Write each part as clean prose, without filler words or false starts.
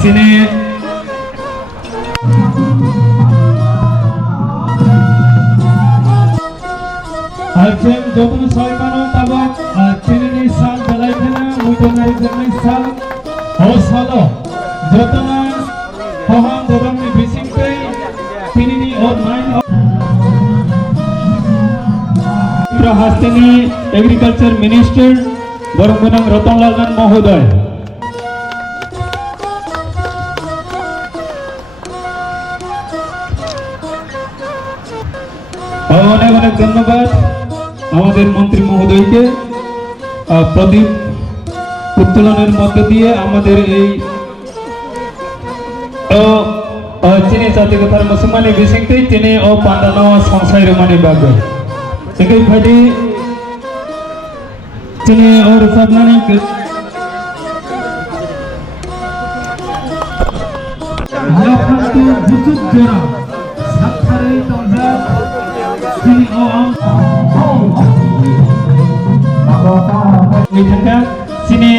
sini Alcem jotun soymano tabak sini ni sal dalai thena mutonari jonni sal o salo jotuna poham jotun ni bising pe sini ni or nine Hastini Agriculture Minister Boronggunang Rotonglal Gan Mohoday অনেক অনেক ধন্যবাদ আমাদের মন্ত্রী মহোদয়কে প্রদীপ উত্তোলনের মধ্য দিয়ে আমাদের এই চিনি জাতিগতার মুসলমানি বিসিংতে চিনি ও পান্ডানো সংসার মানে বাগে একেই ফাইডি চিনি और सबनानी লক্ষান্তু ভুচুত জোড়া সাতখারে তমজা চিনি ও নিথাকা চিনি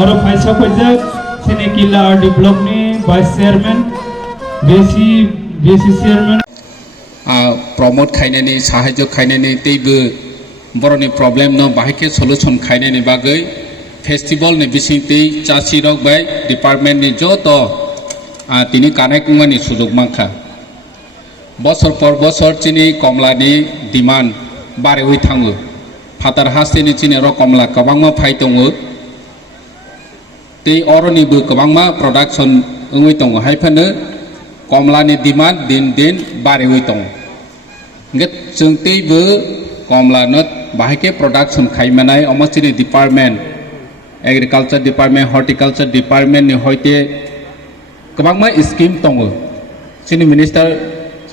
और ফাইসা কইজাক চিনি কিলা আরডি ব্লক নি ভাইস চেয়ারম্যান বেসি চেয়ারম্যান प्रमोट खायनायनि साहाय्य खायनायनि तैबो बर'नि प्रब्लेम न बाहायके सलुशन खायनायनि बागै फेस्टिवल नि बिसिंति चासी रक बाय डिपार्टमेंट नि जत तिनि कानेक्टमानि सुजुग मांखा बছর पर बছर चिनि कमलानि डिमान्ड बारायबाय थाङो फातार हास्तेनि चिनि र कमला गोबांमा फाय दङ तै अरनिबो गोबांमा प्रडाक्शन ओङै दङ हायफानो कमलानि डिमान्ड दिन दिन बारायबाय दङ जों तैबो कमलानो बाहायके प्रडाक्शन खायमानाय अमस्टिनि department agriculture department horticulture department नि हयते गोबांमा स्कीम दङ जोंनि मिनिस्टार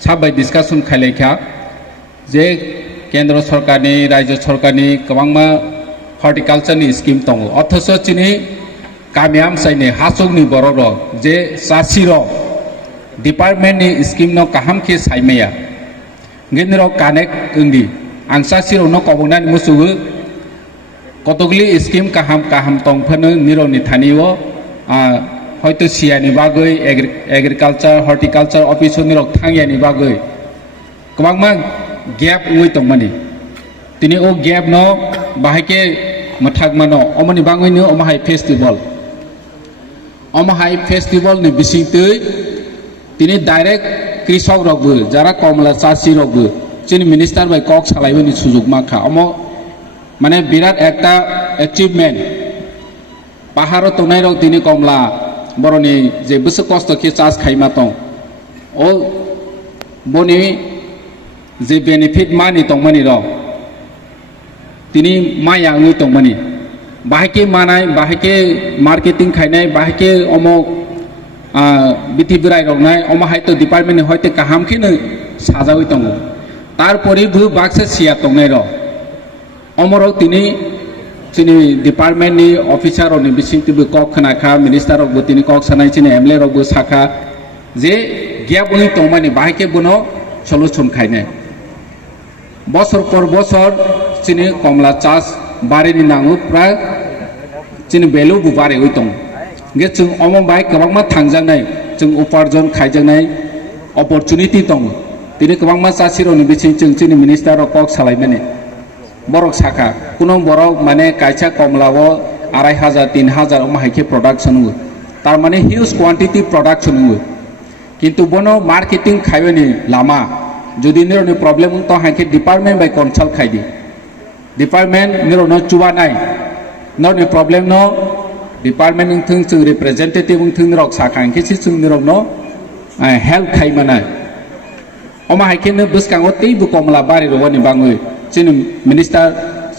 साबाय डिसकाशन खायलायखा जे केंद्र सरकारनि राज्य सरकारनि गोबांमा हर्टिकालचारनि स्कीम दङ अथच जोंनि गामियाम साइनि हासुगनि बर' जे चासि डिपार्टमेंट नि स्कीम न काहाम के साइमाया गेनरो कानेक्ट इंदी आं चासिरो न कबनानि मुसुगु कतगलि स्कीम काहाम काहाम तंफनो निरनि थानियो हयतो सियानि बागै एग्रिकालचार हर्टिकालचार अफिसर निरक थांगियानि बागै गोबांमा गैप उइ तंमानि तिनि ओ गैप न बाहायके मथागमानो अमनि बागैनो अमहाय फेस्टिवल नि बिसिंतै তিনি ডাইরেক্ট কৃষক রগবো যারা কমলা চাষি রগবো চিনি মিনিস্টার বাই কক সালাইবনি সুযোগ মাখা মানে বিরাট একটা অ্যাচিভমেন্ট পাহাড় তনাই রগ তিনি কমলা বরনি যে বেশি কষ্ট কে চাষ খাইমা দं ও বনি যে বেনিফিট মানি দंमानि र তিনি माया उइ दंमानि बाहायके मानाय बाहायके मार्केटिं खायनाय बाहायके अमक बिथि बिराय रंनाय अमाहायतो डिपार्टमेंट हयतो काहामखिनो साजावै दङ तारपरेबो बाक्सा सिया दंनाय र अमरक तिनि चिनि डिपार्टमेंट नि अफिसार नि बिसिंतिबो कक खनाखा मिनिस्टार रगबो तिनि कक सानाय चिनि एमएलए रगबो साखा जे गैप उइ दंमानि बाहायके बनो सलुशन खायनाय बছর पर बছर चिनि कमला चास बारिनि नाङो प्राय चिनि भेलु बु बारे उइ दं गे जों अमं बाय गोबांमा थांजानाय जों उपार्जन खायजानाय अपरचुनिटी दं दिनै गोबांमा चासिरनि बिथिं जों जोंनि मिनिस्टार कक सालायनानै बरक साखा कुनो बरक माने कायसा कमलावो 2500 3000 अमाहायके प्रोडक्शन हो तार माने हिउज क्वांटिटी प्रोडक्शन हो किंतु बनो मार्केटिंग खायबेनि लामा जुदि निरनि प्रॉब्लम तो हायके डिपार्टमेंट बाय कन्सल्ट खायदि डिपार्टमेंट निरनो चुवानाय नरनि प्रॉब्लम नो डिपार्टमेंट थों जों रिप्रेजेंटेटिव थों रक साखांखेसि जों निरनो हेल्प खायमानाय अमाहायकेनो बसकांगो तैबो कमला बारि रवानि बाङै जोंनि मिनिस्टार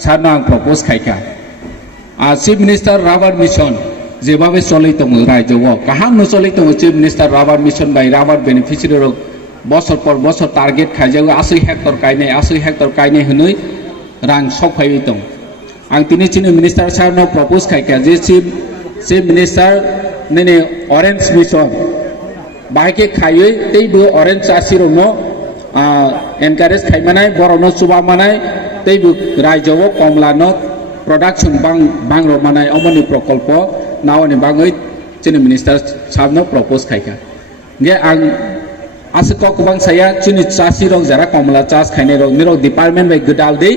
सारनो आं प्रपोज खायखा चीफ मिनिस्टार राबार मिशन जेबाबे चलै दङ राज्योआव काहाम चलै दङ चीफ मिनिस्टार राबार मिशन बाय राबार बेनिफिशियरि रक बছর पर बছर टार्गेट खायजायो 80 हेक्टर गायनाय होनै रां सफायै दं आं दिनै चिनि मिनिस्टार सारनो प्रपोज खायखा जे चीफ मिनिस्टार नैने ऑरेंज मिशन बाहायके खायै तैबो ऑरेंज चासिरनो एनकारेज खायमानाय बरनो सुबामानाय तैबो राज्योआव कमलानो प्रोडक्शन बांग्रमानाय अमनि प्रकल्प नावनि बागै जोंनि मिनिस्टार साहबनो प्रप'ज खायखा गे आं आसे कक गोबां साया जोंनि चासि रग जारा कमला चास खायनाय रग निरग डिपार्टमेन्ट बाय गोदाल दै